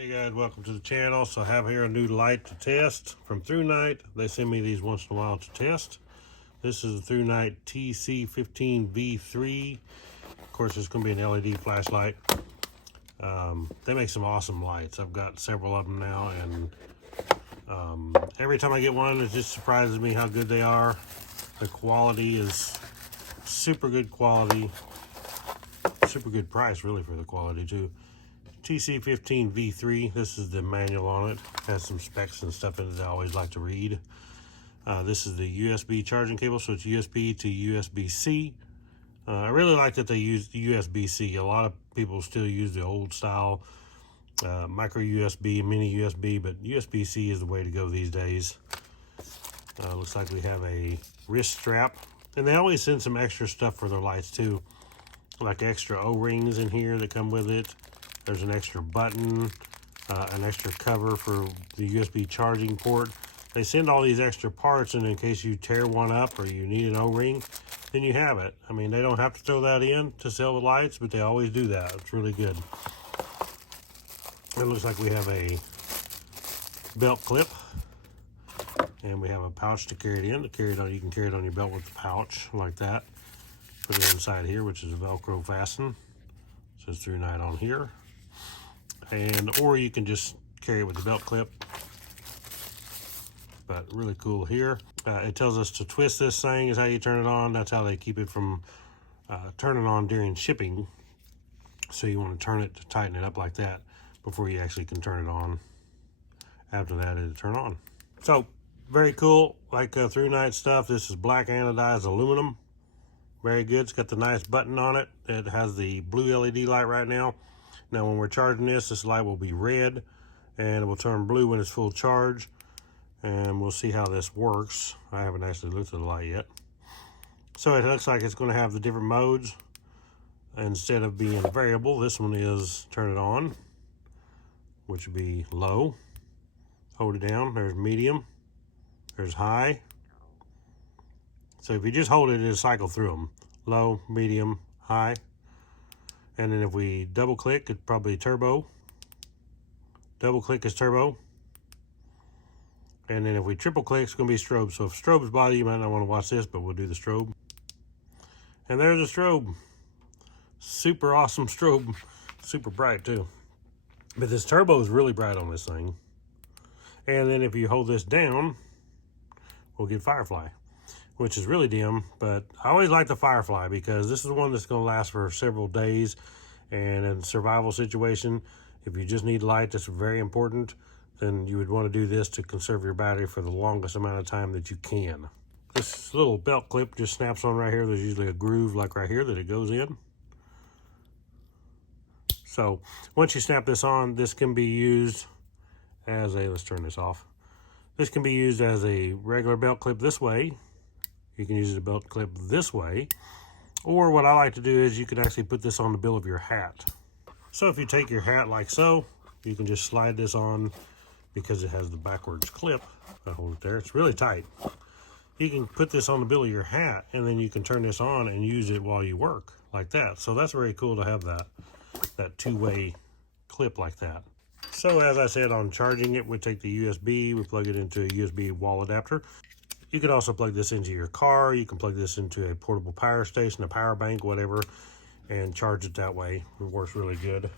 Hey guys, welcome to the channel. So I have here a new light to test from Thrunite. They send me these once in a while to test. This is the Thrunite TC15 V3. Of course, it's going to be an LED flashlight. They make some awesome lights. I've got several of them now, and every time I get one, it just surprises me how good they are. The quality is super good quality. Super good price, really, for the quality, too. TC15 V3, this is the manual on it. Has some specs and stuff in it that I always like to read. This is the USB charging cable, so it's USB to USB-C. I really like that they used USB-C. A lot of people still use the old style micro USB, mini USB, but USB-C is the way to go these days. Looks like we have a wrist strap, and they always send some extra stuff for their lights too, like extra O-rings in here that come with it. There's an extra button, an extra cover for the USB charging port. They send all these extra parts, and in case you tear one up or you need an O-ring, then you have it. I mean, they don't have to throw that in to sell the lights, but they always do that. It's really good. It looks like we have a belt clip, and we have a pouch to carry it in. To carry it on, you can carry it on your belt with the pouch like that. Put it inside here, which is a Velcro fasten. It says Thrunite on here. Or you can just carry it with the belt clip. But really cool here. It tells us to twist this thing is how you turn it on. That's how they keep it from turning on during shipping. So you want to turn it to tighten it up like that before you actually can turn it on. After that, it'll turn on. So very cool, like Thrunite stuff. This is black anodized aluminum. Very good. It's got the nice button on it. It has the blue LED light right now. Now when we're charging this light will be red, and it will turn blue when it's full charge. And we'll see how this works. I haven't actually looked at the light yet. So it looks like it's going to have the different modes. Instead of being variable, this one is turn it on, which would be low. Hold it down. There's medium. There's high. So if you just hold it, it'll cycle through them. Low, medium, high. And then if we double click, it's probably turbo. Double click is turbo. And then if we triple click, it's going to be strobe. So if strobes bother you, you might not want to watch this, but we'll do the strobe. And there's a strobe. Super awesome strobe. Super bright too. But this turbo is really bright on this thing. And then if you hold this down, we'll get Firefly, which is really dim, but I always like the Firefly because this is the one that's going to last for several days. And in a survival situation, if you just need light that's very important, then you would want to do this to conserve your battery for the longest amount of time that you can. This little belt clip just snaps on right here. There's usually a groove like right here that it goes in. So once you snap this on, this can be used as a, let's turn this off. This can be used as a regular belt clip this way. You can use a belt clip this way. Or what I like to do is you can actually put this on the bill of your hat. So if you take your hat like so, you can just slide this on because it has the backwards clip. I hold it there. It's really tight. You can put this on the bill of your hat, and then you can turn this on and use it while you work like that. So that's very cool to have that two-way clip like that. So as I said, on charging it, we take the USB, we plug it into a USB wall adapter. You could also plug this into your car. You can plug this into a portable power station, a power bank, whatever, and charge it that way. It works really good.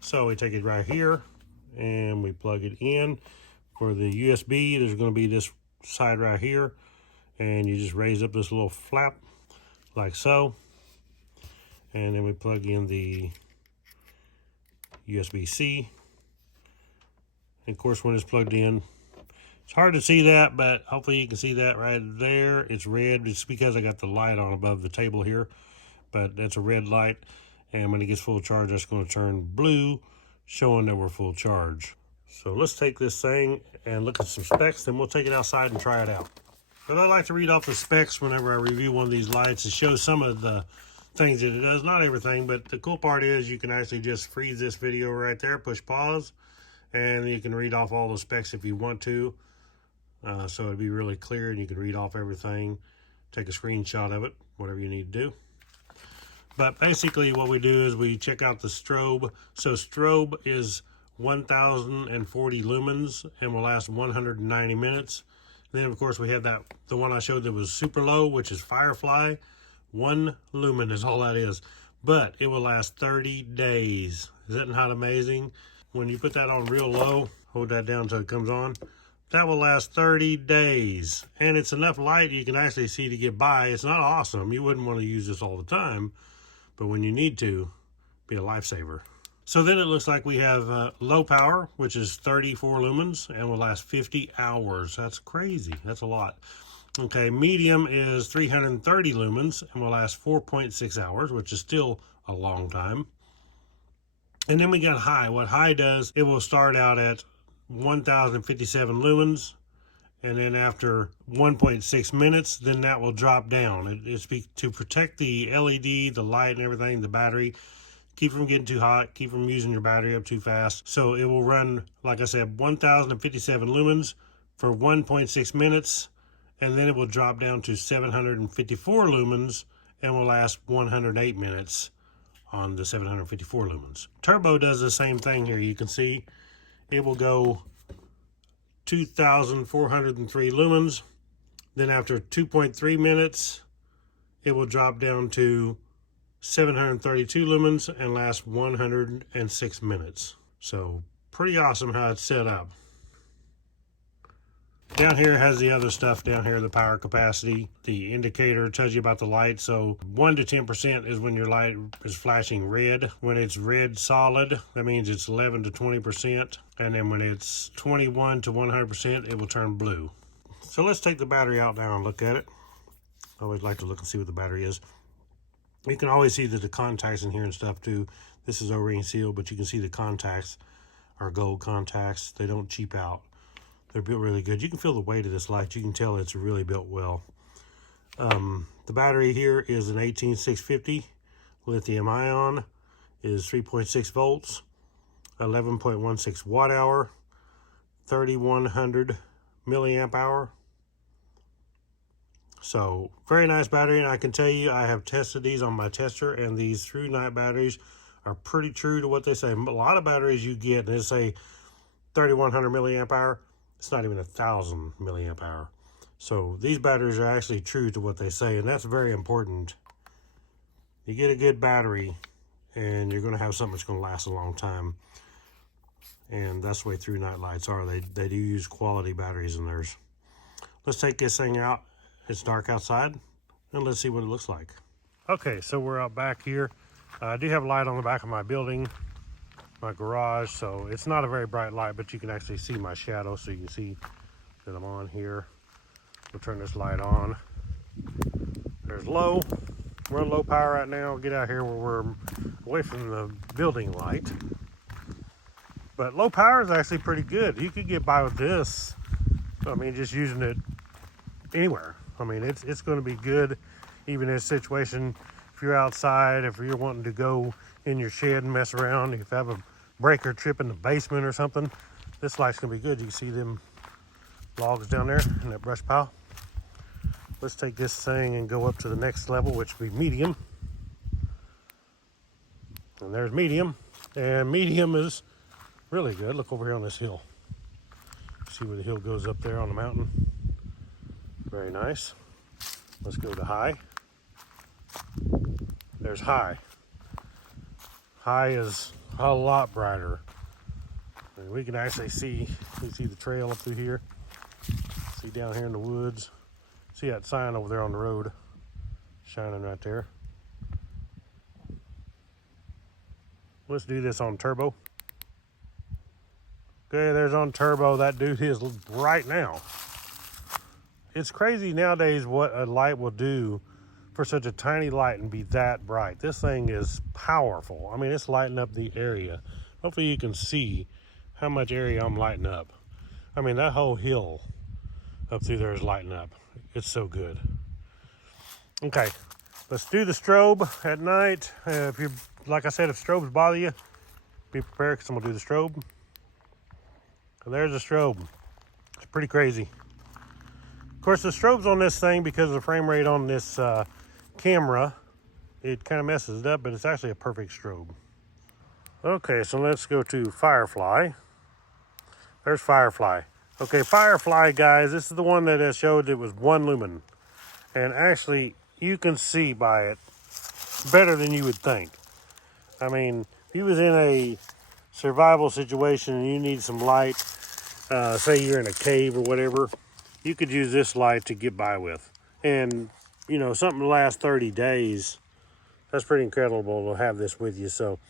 So we take it right here and we plug it in. For the USB, there's going to be this side right here, and you just raise up this little flap like so, and then we plug in the USB-C. And of course, when it's plugged in, it's hard to see that, but hopefully you can see that right there. It's red. It's because I got the light on above the table here, but that's a red light. And when it gets full charge, that's going to turn blue, showing that we're full charge. So let's take this thing and look at some specs, then we'll take it outside and try it out. But I like to read off the specs whenever I review one of these lights. It shows some of the things that it does, not everything, but the cool part is you can actually just freeze this video right there, push pause, and you can read off all the specs if you want to. So it'd be really clear, and you can read off everything, take a screenshot of it, whatever you need to do. But basically what we do is we check out the strobe. So strobe is 1040 lumens and will last 190 minutes. And then of course we have the one I showed that was super low, which is Firefly. 1 lumen is all that is, but it will last 30 days. Is that not amazing? When you put that on real low, hold that down so it comes on, that will last 30 days. And it's enough light you can actually see to get by. It's not awesome. You wouldn't want to use this all the time, but when you need to, be a lifesaver. So then it looks like we have low power, which is 34 lumens and will last 50 hours. That's crazy. That's a lot. Okay, medium is 330 lumens and will last 4.6 hours, which is still a long time. And then we got high. What high does, it will start out at 1057 lumens, and then after 1.6 minutes, then that will drop down. It's to protect the LED, the light and everything, the battery. Keep from getting too hot, keep from using your battery up too fast. So it will run, like I said, 1057 lumens for 1.6 minutes, and then it will drop down to 754 lumens and will last 108 minutes on the 754 lumens. Turbo does the same thing here. You can see it will go 2,403 lumens. Then after 2.3 minutes, it will drop down to 732 lumens and last 106 minutes. So pretty awesome how it's set up. Down here has the other stuff down here, the power capacity. The indicator tells you about the light. So 1 to 10% is when your light is flashing red. When it's red solid, that means it's 11 to 20%. And then when it's 21 to 100%, it will turn blue. So let's take the battery out now and look at it. I always like to look and see what the battery is. You can always see that the contacts in here and stuff too. This is O-ring sealed, but you can see the contacts are gold contacts. They don't cheap out. They're built really good. You can feel the weight of this light. You can tell it's really built well. The battery here is an 18650 lithium ion. Is 3.6 volts, 11.16 watt hour, 3100 milliamp hour. So very nice battery, and I can tell you I have tested these on my tester, and these Thrunite batteries are pretty true to what they say. A lot of batteries you get, they say 3100 milliamp hour. It's not even 1,000 milliamp hour. So these batteries are actually true to what they say, and that's very important. You get a good battery, and you're going to have something that's going to last a long time. And that's the way Thrunite lights are. They do use quality batteries in theirs. Let's take this thing out. It's dark outside, and let's see what it looks like. Okay, so we're out back here. I do have a light on the back of my building, my garage, so it's not a very bright light, but you can actually see my shadow, so you can see that I'm on here. We'll turn this light on. There's low. We're on low power right now. Get out here where we're away from the building light. But low power is actually pretty good. You could get by with this. I mean, just using it anywhere. I mean, it's going to be good, even in a situation, if you're outside, if you're wanting to go in your shed and mess around, if you have a breaker trip in the basement or something, this light's going to be good. You can see them logs down there in that brush pile. Let's take this thing and go up to the next level, which would be medium. And there's medium. And medium is really good. Look over here on this hill. See where the hill goes up there on the mountain. Very nice. Let's go to high. There's high. High is a lot brighter. And we can actually see, you see the trail up through here. See down here in the woods. See that sign over there on the road shining right there. Let's do this on turbo. Okay, there's on turbo. That dude is right now. It's crazy nowadays what a light will do for such a tiny light and be that bright. This thing is powerful. I mean, it's lighting up the area. Hopefully you can see how much area I'm lighting up. I mean, that whole hill up through there is lighting up. It's so good. Okay, let's do the strobe at night. If you, like I said, if strobes bother you, be prepared because I'm gonna do the strobe. And there's the strobe. It's pretty crazy. Of course, the strobe's on this thing because of the frame rate on this camera. It kind of messes it up, but it's actually a perfect strobe. Okay, so let's go to Firefly. There's Firefly. Okay, Firefly, guys, this is the one that I showed it was 1 lumen. And actually, you can see by it better than you would think. I mean, if you was in a survival situation and you need some light, say you're in a cave or whatever, you could use this light to get by with. And, you know, something to last 30 days, that's pretty incredible to have this with you. So,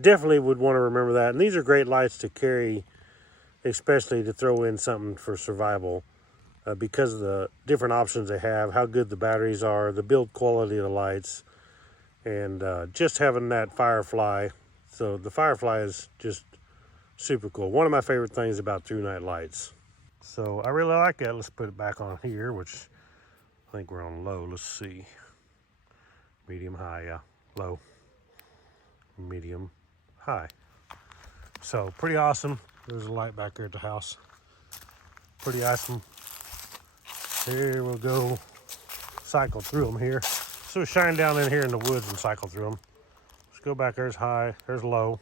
definitely would want to remember that. And these are great lights to carry, especially to throw in something for survival. Because of the different options they have, how good the batteries are, the build quality of the lights, and just having that Firefly. So the Firefly is just super cool. One of my favorite things about Thrunite lights. So I really like it. Let's put it back on here, which I think we're on low. Let's see. Medium, high, yeah. Low, medium, high. So pretty awesome. There's a light back there at the house. Pretty awesome. Here we'll go cycle through them here. So shine down in here in the woods and cycle through them. Let's go back. There's high. There's low.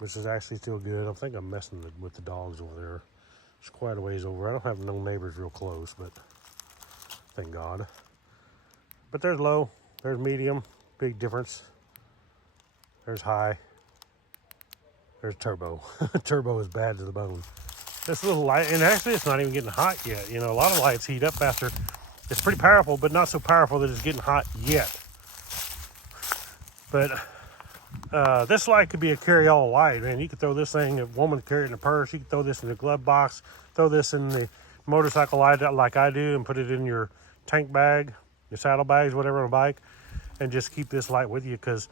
This is actually still good. I think I'm messing with the dogs over there. It's quite a ways over. I don't have no neighbors real close, but thank God. But there's low. There's medium. Big difference. There's high. There's turbo. Turbo is bad to the bone. This little light, and actually it's not even getting hot yet. You know, a lot of lights heat up faster. It's pretty powerful, but not so powerful that it's getting hot yet. But this light could be a carry-all light, man. You could throw this thing, a woman carry it in a purse. You could throw this in the glove box, throw this in the motorcycle light like I do, and put it in your tank bag, your saddle bags, whatever on a bike, and just keep this light with you because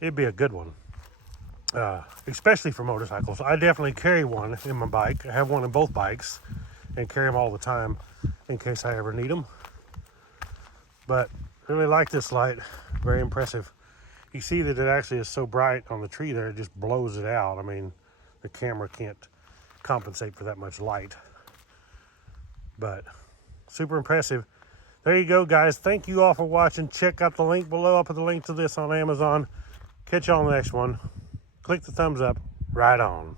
it'd be a good one. Especially for motorcycles. I definitely carry one in my bike. I have one in both bikes and carry them all the time in case I ever need them. But really like this light. Very impressive. You see that it actually is so bright on the tree there, it just blows it out. I mean, the camera can't compensate for that much light. But super impressive. There you go, guys. Thank you all for watching. Check out the link below. I'll put the link to this on Amazon. Catch you on the next one. Click the thumbs up. Right on.